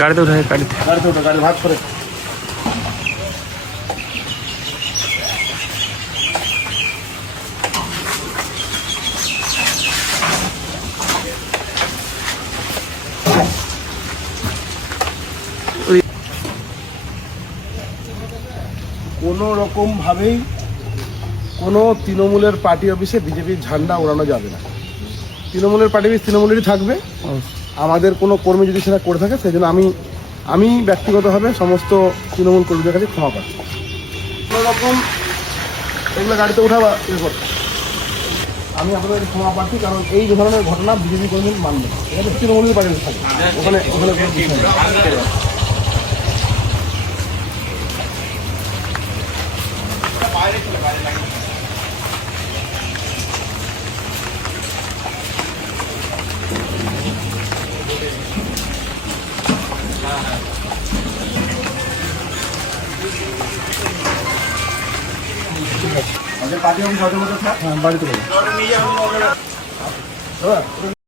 গাড়িতে উঠে গাড়ি ভাগ করে কোনো রকমভাবেই কোনো তৃণমূলের পার্টি অফিসে বিজেপির ঝান্ডা ওড়ানো যাবে না। তৃণমূলের পার্টি অফিস তৃণমূলেরই থাকবে। আমাদের কোনো কর্মী যদি সেটা করে থাকে সেই জন্য আমি ব্যক্তিগতভাবে সমস্ত তৃণমূল কর্মীদের কাছে ক্ষমা পাচ্ছি। কোনো রকম এগুলো গাড়িতে উঠাবা এরপর আমি আপনাদের ক্ষমা পাচ্ছি, কারণ এই ধরনের ঘটনা বিজেপি কর্মী মানবে না। এটা তৃণমূলের পার্টি অফিস থাকে, ওখানে কোনো বিষয় নেই। পার্টি অফিস বাড়িতে